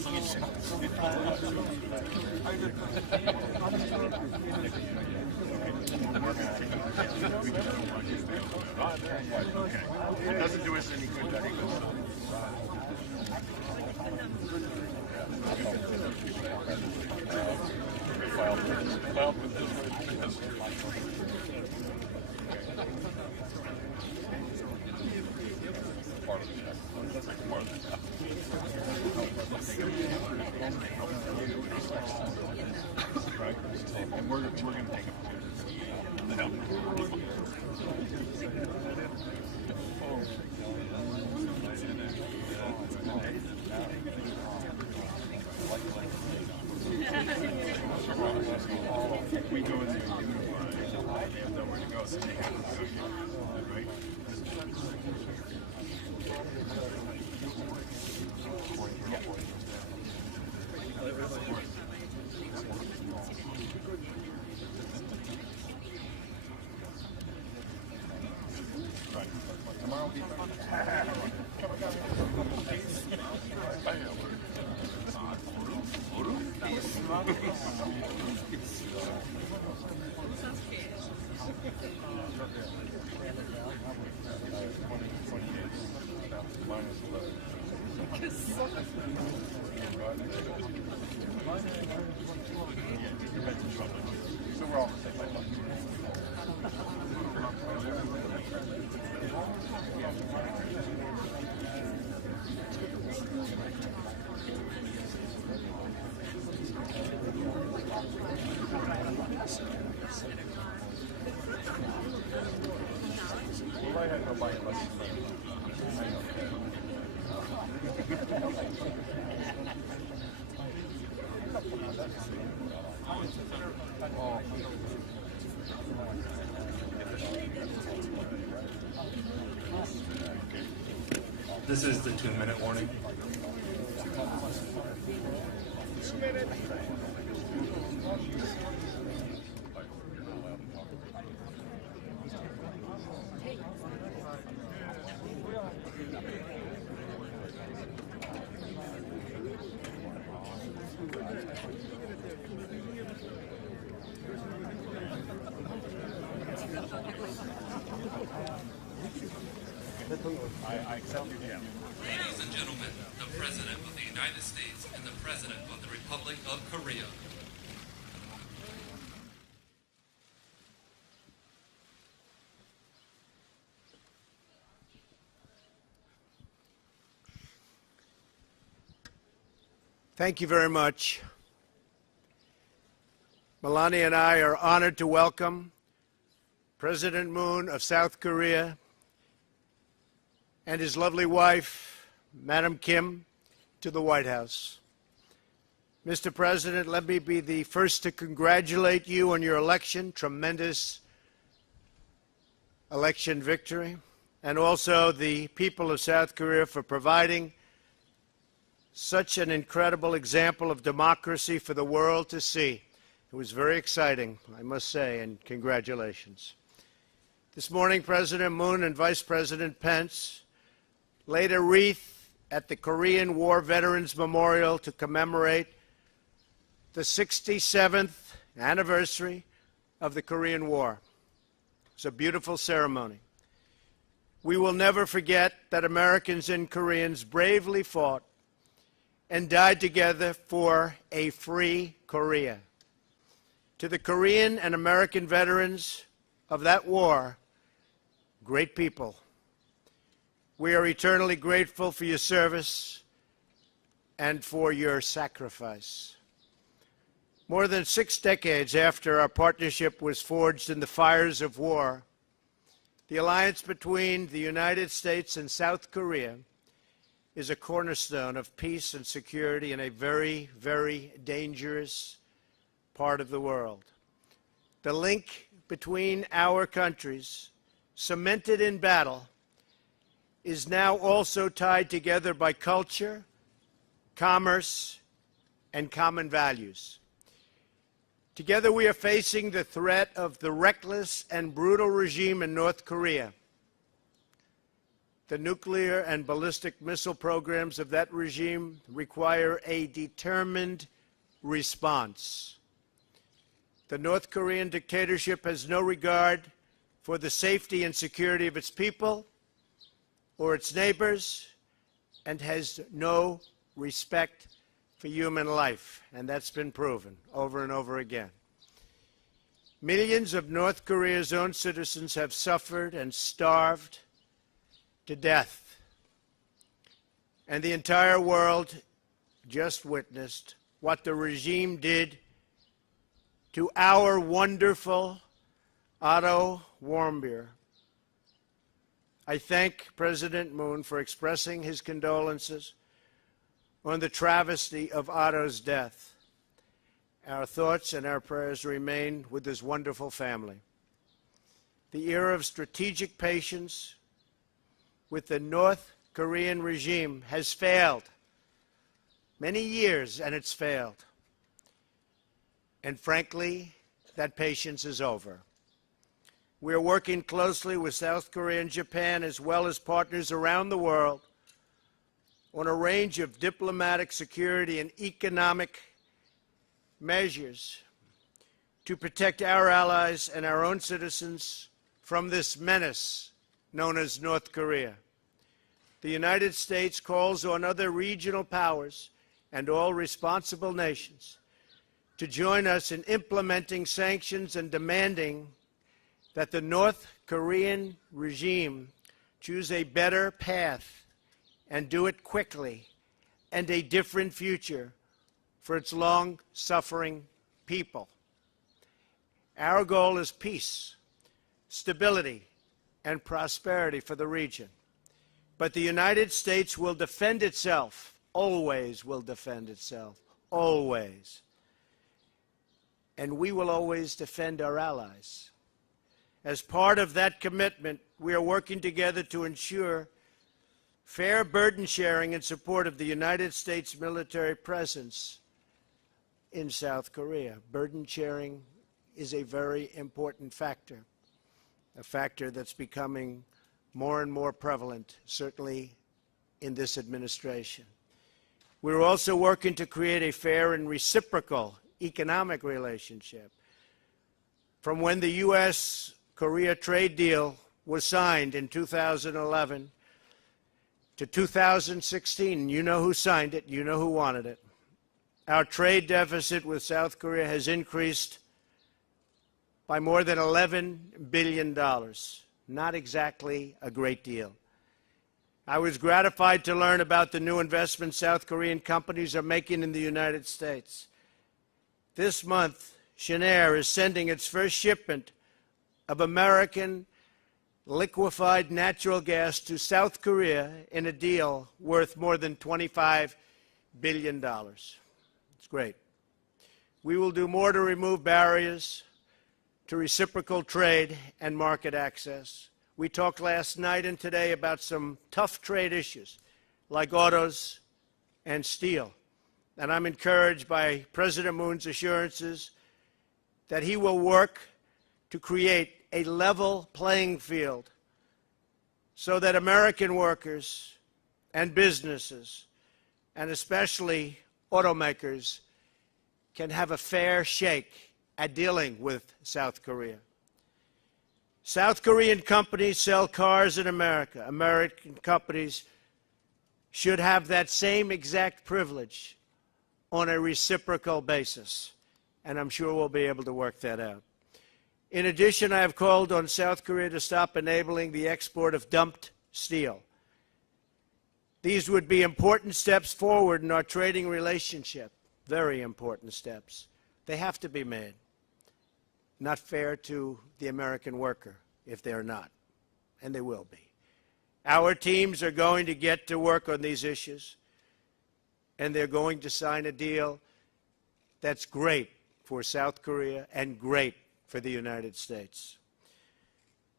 It doesn't do us any good that English. And we're going to take it. We go in there and they have nowhere to go, so they have to go here, right? Tomorrow will be so we're all the same. This is the 2-minute warning. I accept your gift. Ladies and gentlemen, the President of the United States and the President of the Republic of Korea. Thank you very much. Melania and I are honored to welcome President Moon of South Korea and his lovely wife, Madam Kim, to the White House. Mr. President, let me be the first to congratulate you on your election, tremendous election victory, and also the people of South Korea for providing such an incredible example of democracy for the world to see. It was very exciting, I must say, and congratulations. This morning, President Moon and Vice President Pence laid a wreath at the Korean War Veterans Memorial to commemorate the 67th anniversary of the Korean War. It's a beautiful ceremony. We will never forget that Americans and Koreans bravely fought and died together for a free Korea. To the Korean and American veterans of that war, great people, we are eternally grateful for your service and for your sacrifice. More than 6 decades after our partnership was forged in the fires of war, the alliance between the United States and South Korea is a cornerstone of peace and security in a very, very dangerous part of the world. The link between our countries, cemented in battle, is now also tied together by culture, commerce, and common values. Together we are facing the threat of the reckless and brutal regime in North Korea. The nuclear and ballistic missile programs of that regime require a determined response. The North Korean dictatorship has no regard for the safety and security of its people or its neighbors, and has no respect for human life, and that's been proven over and over again. Millions of North Korea's own citizens have suffered and starved to death, and the entire world just witnessed what the regime did to our wonderful Otto Warmbier. I thank President Moon for expressing his condolences on the travesty of Otto's death. Our thoughts and our prayers remain with his wonderful family. The era of strategic patience with the North Korean regime has failed. Many years, and it's failed. And frankly, that patience is over. We are working closely with South Korea and Japan, as well as partners around the world, on a range of diplomatic, security, and economic measures to protect our allies and our own citizens from this menace known as North Korea. The United States calls on other regional powers and all responsible nations to join us in implementing sanctions and demanding that the North Korean regime choose a better path and do it quickly, and a different future for its long-suffering people. Our goal is peace, stability, and prosperity for the region. But the United States will defend itself, always will defend itself, always. And we will always defend our allies. As part of that commitment, we are working together to ensure fair burden sharing in support of the United States military presence in South Korea. Burden sharing is a very important factor, a factor that's becoming more and more prevalent, certainly in this administration. We're also working to create a fair and reciprocal economic relationship. From when the U.S.-Korea trade deal was signed in 2011 to 2016, you know who signed it, you know who wanted it. Our trade deficit with South Korea has increased by more than $11 billion. Not exactly a great deal. I was gratified to learn about the new investments South Korean companies are making in the United States. This month, Schneider is sending its first shipment of American liquefied natural gas to South Korea in a deal worth more than $25 billion. It's great. We will do more to remove barriers to reciprocal trade and market access. We talked last night and today about some tough trade issues like autos and steel. And I'm encouraged by President Moon's assurances that he will work to create a level playing field so that American workers and businesses, and especially automakers, can have a fair shake at dealing with South Korea. South Korean companies sell cars in America. American companies should have that same exact privilege on a reciprocal basis, and I'm sure we'll be able to work that out. In addition, I have called on South Korea to stop enabling the export of dumped steel. These would be important steps forward in our trading relationship, very important steps. They have to be made. Not fair to the American worker if they're not, and they will be. Our teams are going to get to work on these issues, and they're going to sign a deal that's great for South Korea and great for the United States.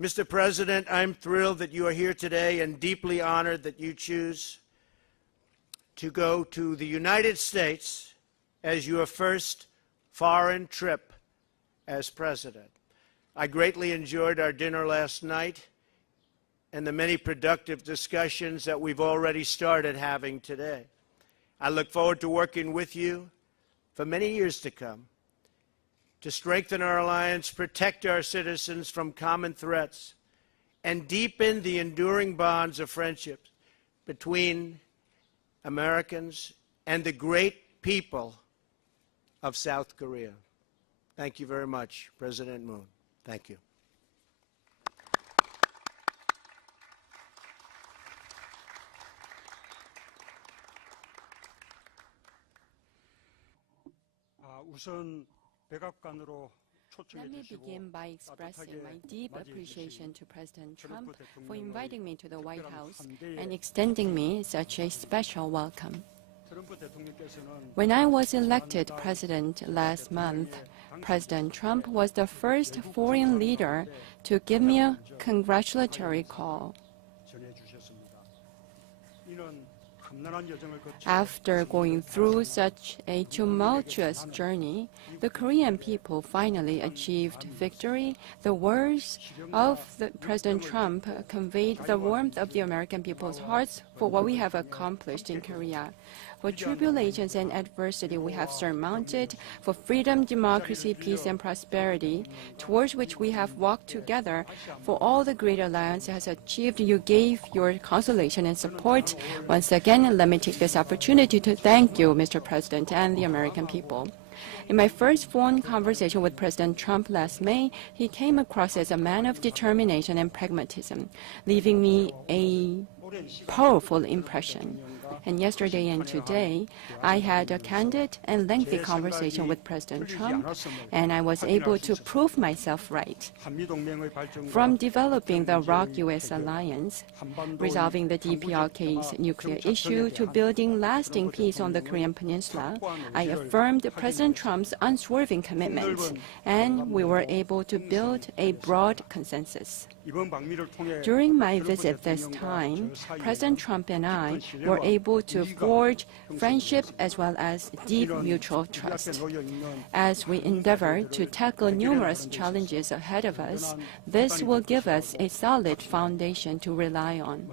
Mr. President, I'm thrilled that you are here today and deeply honored that you choose to go to the United States as your first foreign trip as president. I greatly enjoyed our dinner last night, and the many productive discussions that we've already started having today. I look forward to working with you for many years to come to strengthen our alliance, protect our citizens from common threats, and deepen the enduring bonds of friendship between Americans and the great people of South Korea. Thank you very much, President Moon. Thank you. 우선 백악관으로 Let me begin by expressing my deep appreciation to President Trump for inviting me to the White House and extending me such a special welcome. When I was elected president last month, President Trump was the first foreign leader to give me a congratulatory call. After going through such a tumultuous journey, the Korean people finally achieved victory. The words of President Trump conveyed the warmth of the American people's hearts for what we have accomplished in Korea. For tribulations and adversity we have surmounted, for freedom, democracy, peace, and prosperity, towards which we have walked together, for all the great alliance has achieved, you gave your consolation and support. Once again, let me take this opportunity to thank you, Mr. President, and the American people. In my first phone conversation with President Trump last May, he came across as a man of determination and pragmatism, leaving me a powerful impression. And yesterday and today, I had a candid and lengthy conversation with President Trump, and I was able to prove myself right. From developing the ROK-US alliance, resolving the DPRK's nuclear issue, to building lasting peace on the Korean Peninsula, I affirmed President Trump's unswerving commitments, and we were able to build a broad consensus. During my visit this time, President Trump and I were able to forge friendship as well as deep mutual trust. As we endeavor to tackle numerous challenges ahead of us, this will give us a solid foundation to rely on.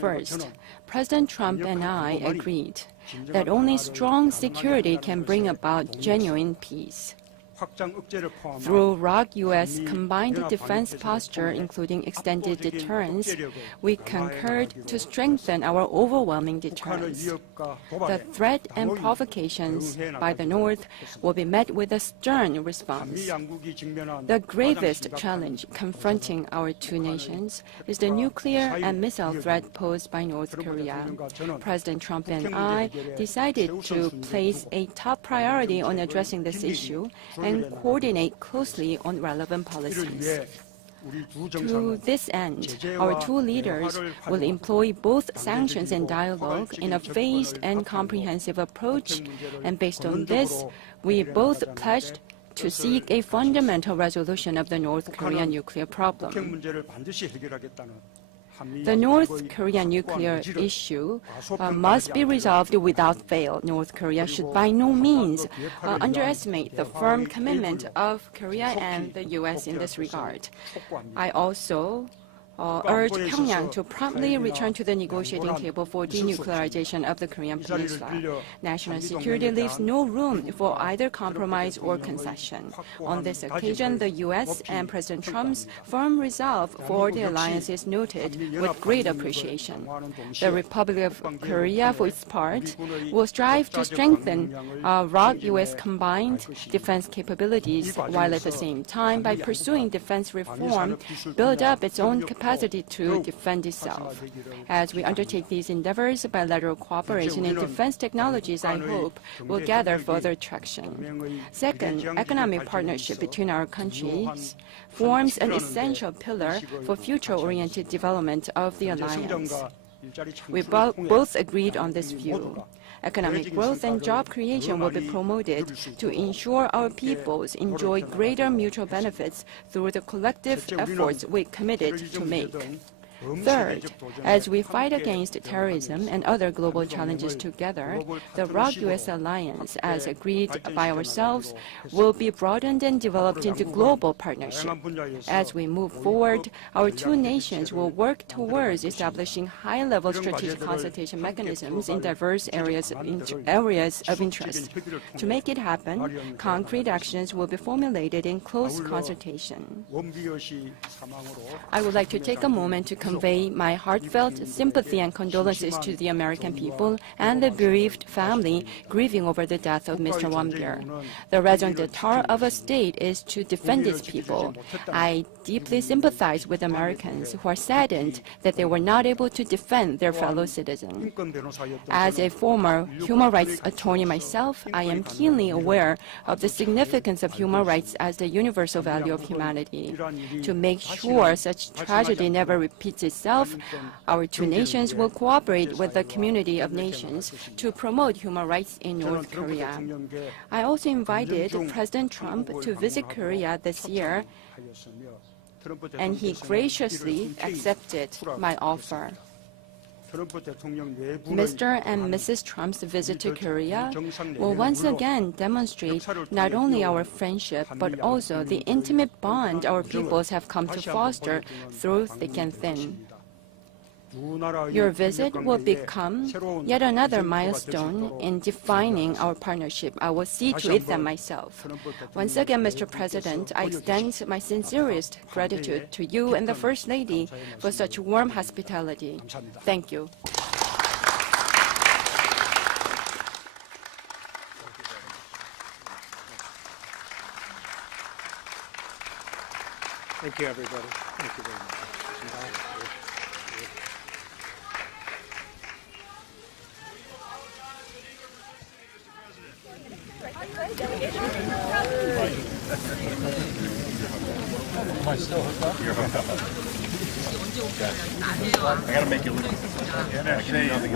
First, President Trump and I agreed that only strong security can bring about genuine peace. Through ROK-US combined defense posture, including extended deterrence, we concurred to strengthen our overwhelming deterrence. The threat and provocations by the North will be met with a stern response. The gravest challenge confronting our two nations is the nuclear and missile threat posed by North Korea. President Trump and I decided to place a top priority on addressing this issue and coordinate closely on relevant policies. To this end, our two leaders will employ both sanctions and dialogue in a phased and comprehensive approach, and based on this, we both pledged to seek a fundamental resolution of the North Korean nuclear problem. The North Korean nuclear issue must be resolved without fail. North Korea should by no means underestimate the firm commitment of Korea and the U.S. in this regard. I also urge Pyongyang to promptly return to the negotiating table for denuclearization of the Korean Peninsula. National security leaves no room for either compromise or concession. On this occasion, the U.S. and President Trump's firm resolve for the alliance is noted with great appreciation. The Republic of Korea, for its part, will strive to strengthen ROK-US combined defense capabilities, while at the same time, by pursuing defense reform, build up its own capacity to defend itself. As we undertake these endeavors, bilateral cooperation in defense technologies, I hope, will gather further traction. Second, economic partnership between our countries forms an essential pillar for future-oriented development of the alliance. We both agreed on this view. Economic growth and job creation will be promoted to ensure our peoples enjoy greater mutual benefits through the collective efforts we committed to make. Third, as we fight against terrorism and other global challenges together, the ROK-US alliance, as agreed by ourselves, will be broadened and developed into global partnership. As we move forward, our two nations will work towards establishing high-level strategic consultation mechanisms in diverse areas of interest. To make it happen, concrete actions will be formulated in close consultation. I would like to take a moment to convey my heartfelt sympathy and condolences to the American people and the bereaved family grieving over the death of Mr. Won-byul. The raison d'etre of a state is to defend its people. I deeply sympathize with Americans who are saddened that they were not able to defend their fellow citizens. As a former human rights attorney myself, I am keenly aware of the significance of human rights as the universal value of humanity. To make sure such tragedy never repeats itself, our two nations will cooperate with the community of nations to promote human rights in North Korea. I also invited President Trump to visit Korea this year, and he graciously accepted my offer. Mr. and Mrs. Trump's visit to Korea will once again demonstrate not only our friendship, but also the intimate bond our peoples have come to foster through thick and thin. Your visit will become yet another milestone in defining our partnership. I will see to it that myself. Once again, Mr. President, I extend my sincerest gratitude to you and the First Lady for such warm hospitality. Thank you. Thank you, everybody. Thank you very much. Am I still hooked up? You're hooked up. I gotta make it look. Yeah, I can nothing.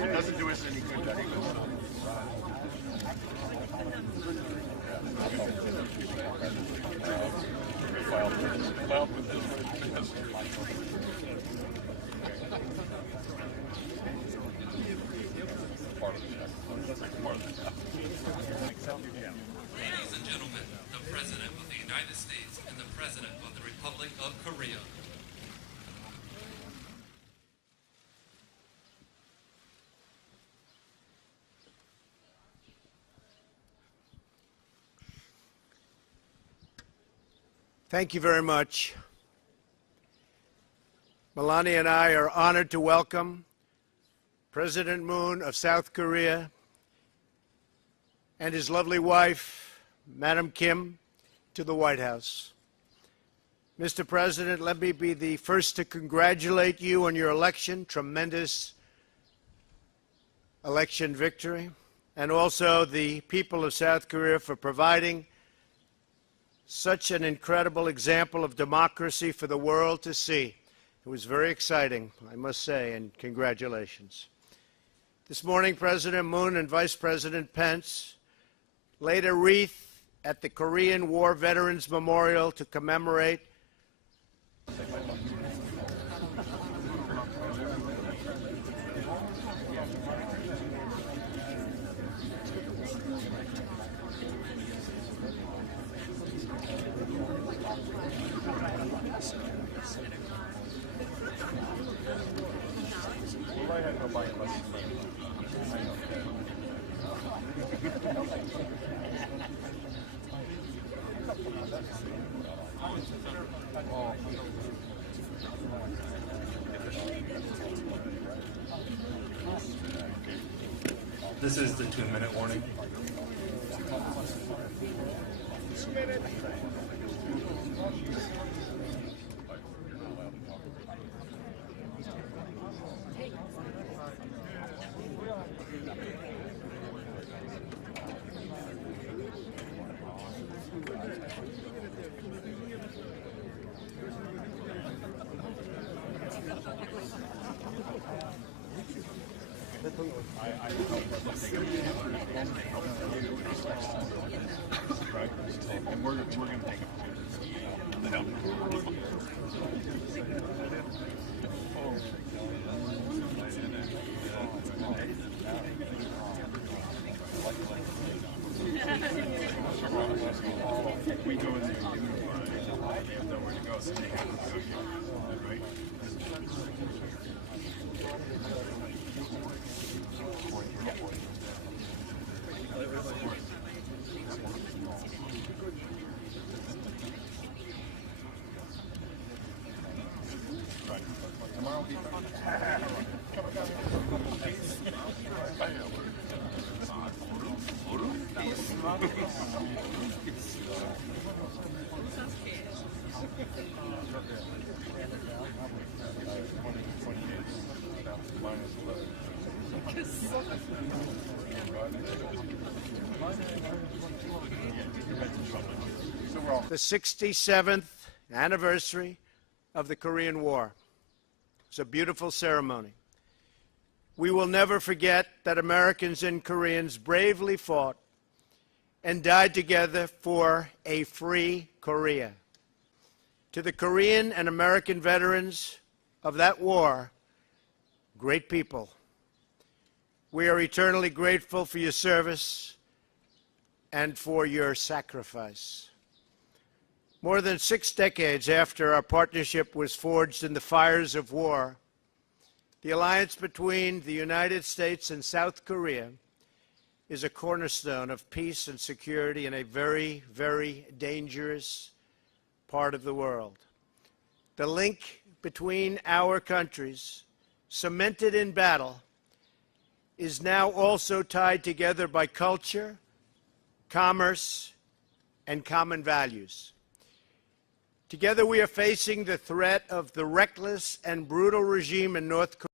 It doesn't do us any good that English. Ladies and gentlemen, the President of the United States and the President of the Republic of Korea. Thank you very much. Melania and I are honored to welcome President Moon of South Korea and his lovely wife, Madam Kim, to the White House. Mr. President, let me be the first to congratulate you on your election, tremendous election victory, and also the people of South Korea for providing such an incredible example of democracy for the world to see. It was very exciting, I must say, and congratulations. This morning, President Moon and Vice President Pence laid a wreath at the Korean War Veterans Memorial to commemorate This is the 2-minute warning. And we're going to take we go in there and give them they have nowhere to go, so they have to go here, right? Tomorrow will be the 67th anniversary of the Korean War. It's a beautiful ceremony. We will never forget that Americans and Koreans bravely fought and died together for a free Korea. To the Korean and American veterans of that war, great people, we are eternally grateful for your service and for your sacrifice. More than 6 decades after our partnership was forged in the fires of war, the alliance between the United States and South Korea is a cornerstone of peace and security in a very, very dangerous part of the world. The link between our countries, cemented in battle, is now also tied together by culture, commerce, and common values. Together we are facing the threat of the reckless and brutal regime in North Korea